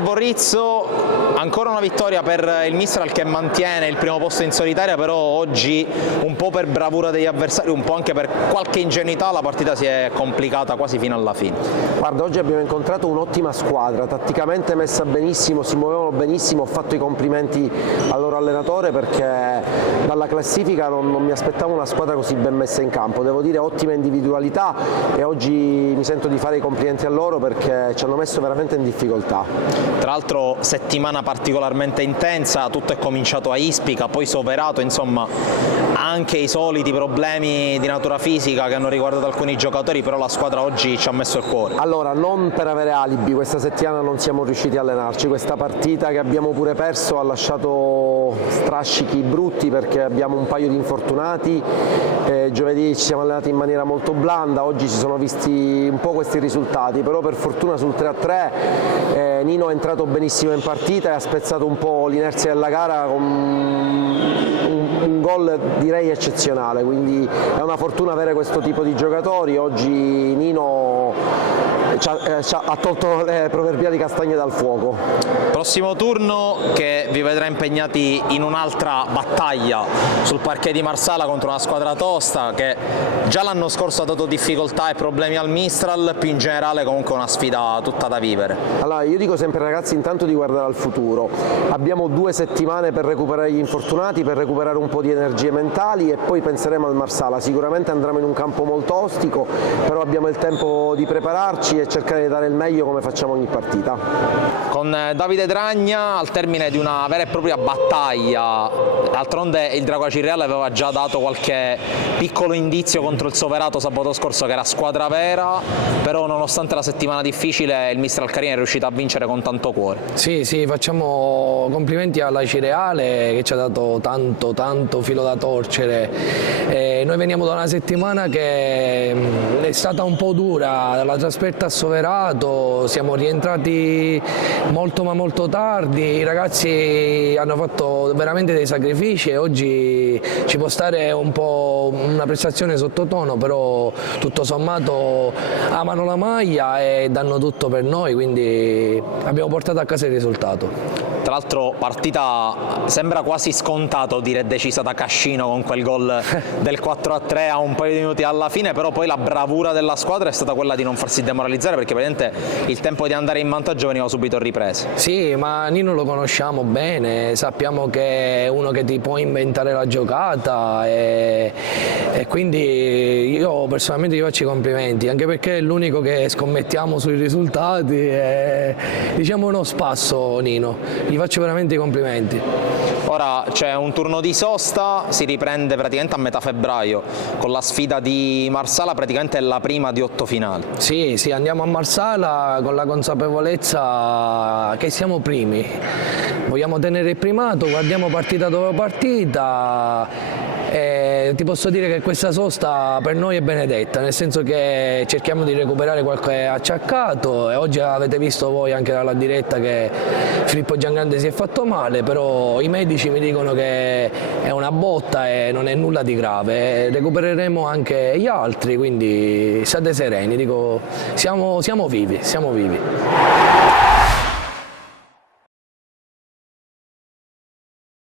Borrizzo, ancora una vittoria per il Mistral che mantiene il primo posto in solitaria, però oggi un po' per bravura degli avversari, un po' anche per qualche ingenuità la partita si è complicata quasi fino alla fine. Guarda, oggi abbiamo incontrato un'ottima squadra, tatticamente messa benissimo, si muovevano benissimo, ho fatto i complimenti al loro allenatore perché dalla classifica non mi aspettavo una squadra così ben messa in campo, devo dire ottima individualità e oggi mi sento di fare i complimenti a loro perché ci hanno messo veramente in difficoltà. Tra l'altro settimana particolarmente intensa, tutto è cominciato a Ispica, poi Soverato, insomma anche i soliti problemi di natura fisica che hanno riguardato alcuni giocatori, però la squadra oggi ci ha messo il cuore. Allora, non per avere alibi, questa settimana non siamo riusciti a allenarci, questa partita che abbiamo pure perso ha lasciato strascichi brutti perché abbiamo un paio di infortunati, giovedì ci siamo allenati in maniera molto blanda, oggi si sono visti un po' questi risultati, però per fortuna sul 3-3 Nino è entrato benissimo in partita e ha spezzato un po' l'inerzia della gara con un gol direi eccezionale, quindi è una fortuna avere questo tipo di giocatori. Oggi Nino ha tolto le proverbiali castagne dal fuoco. Prossimo turno che vi vedrà impegnati in un'altra battaglia sul parquet di Marsala contro una squadra tosta che già l'anno scorso ha dato difficoltà e problemi al Mistral, più in generale comunque una sfida tutta da vivere. Allora, io dico sempre ragazzi intanto di guardare al futuro, abbiamo 2 settimane per recuperare gli infortunati, per recuperare un po' di energie mentali e poi penseremo al Marsala, sicuramente andremo in un campo molto ostico, però abbiamo il tempo di prepararci e cercare di dare il meglio come facciamo ogni partita. Con Davide Dragna al termine di una vera e propria battaglia, d'altronde il Drago Acireale aveva già dato qualche piccolo indizio contro il Soverato sabato scorso che era squadra vera, però nonostante la settimana difficile il Mistral Carina è riuscito a vincere con tanto cuore. Sì, facciamo complimenti alla Cireale che ci ha dato tanto filo da torcere. Noi veniamo da una settimana che è stata un po' dura, dalla trasferta a Soverato, siamo rientrati molto ma molto tardi, i ragazzi hanno fatto veramente dei sacrifici e oggi ci può stare un po' una prestazione sottotono, però tutto sommato amano la maglia e danno tutto per noi, quindi abbiamo portato a casa il risultato. Tra l'altro partita sembra quasi scontato dire decisa da Cascino con quel gol del 4-3 a un paio di minuti alla fine, però poi la bravura della squadra è stata quella di non farsi demoralizzare perché praticamente il tempo di andare in vantaggio veniva subito ripreso. Sì, ma Nino lo conosciamo bene, sappiamo che è uno che ti può inventare la giocata e quindi io personalmente gli faccio i complimenti, anche perché è l'unico che scommettiamo sui risultati e diciamo uno spasso Nino, gli faccio veramente i complimenti. Ora c'è un turno di sosta, si riprende praticamente a metà febbraio con la sfida di Marsala, praticamente è la prima di 8 finali. Sì, andiamo a Marsala con la consapevolezza che siamo primi, vogliamo tenere il primato, guardiamo partita dopo partita. Ti posso dire che questa sosta per noi è benedetta, nel senso che cerchiamo di recuperare qualche acciaccato e oggi avete visto voi anche dalla diretta che Filippo Giangrande si è fatto male, però i medici mi dicono che è una botta e non è nulla di grave, recupereremo anche gli altri, quindi state sereni, dico, siamo vivi.